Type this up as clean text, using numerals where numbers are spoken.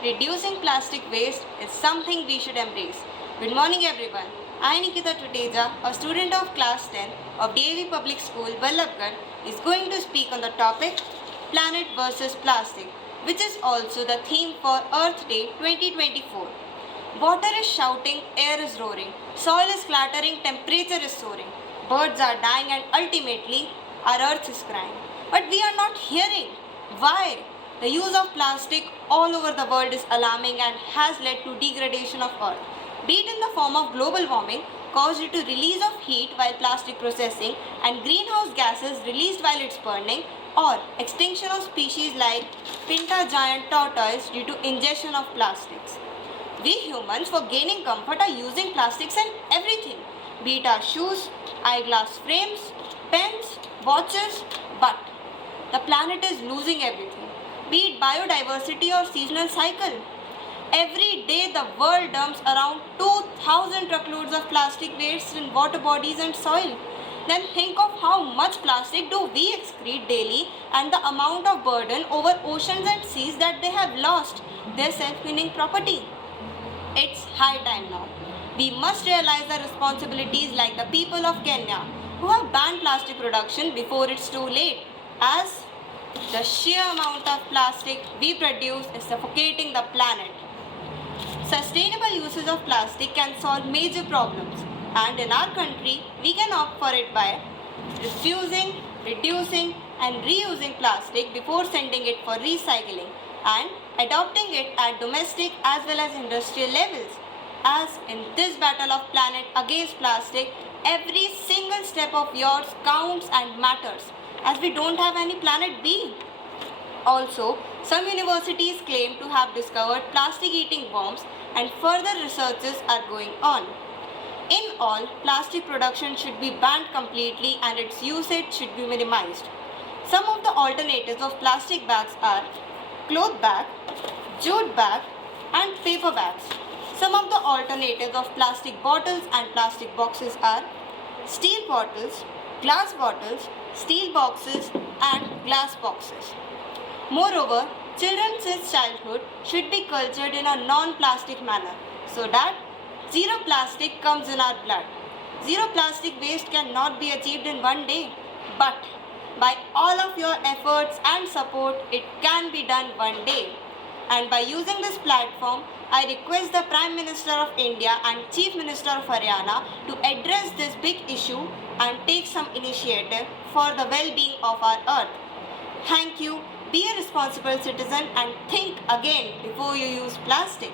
Reducing plastic waste is something we should embrace. Good morning, everyone. I, Nikita Tuteja, a student of class 10 of DAV Public School, Vallabhgarh, is going to speak on the topic Planet versus Plastic, which is also the theme for Earth Day 2024. Water is shouting, air is roaring, soil is clattering, temperature is soaring, birds are dying, and ultimately, our earth is crying. But we are not hearing. Why? The use of plastic all over the world is alarming and has led to degradation of earth, be it in the form of global warming caused due to release of heat while plastic processing and greenhouse gases released while it's burning, or extinction of species like Pinta giant tortoise due to ingestion of plastics. We humans, for gaining comfort, are using plastics in everything, be it our shoes, eyeglass frames, pens, watches, but the planet is losing everything, be it biodiversity or seasonal cycle. Every day the world dumps around 2000 truckloads of plastic waste in water bodies and soil. Then think of how much plastic do we excrete daily and the amount of burden over oceans and seas that they have lost their self-cleaning property. It's high time now. We must realize our responsibilities like the people of Kenya who have banned plastic production before it's too late, as the sheer amount of plastic we produce is suffocating the planet. Sustainable uses of plastic can solve major problems, and in our country we can opt for it by refusing, reducing and reusing plastic before sending it for recycling, and adopting it at domestic as well as industrial levels. As in this battle of planet against plastic, every single step of yours counts and matters, as we don't have any planet B. Also, some universities claim to have discovered plastic eating worms and further researches are going on. In all, plastic production should be banned completely and its usage should be minimized. Some of the alternatives of plastic bags are cloth bag, jute bag and paper bags. Some of the alternatives of plastic bottles and plastic boxes are steel bottles, steel boxes and glass boxes. Moreover, children since childhood should be cultured in a non-plastic manner so that zero plastic comes in our blood. Zero plastic waste cannot be achieved in one day, but by all of your efforts and support, it can be done one day. And by using this platform, I request the Prime Minister of India and Chief Minister of Haryana to address this big issue and take some initiative for the well-being of our earth. Thank you. Be a responsible citizen and think again before you use plastic.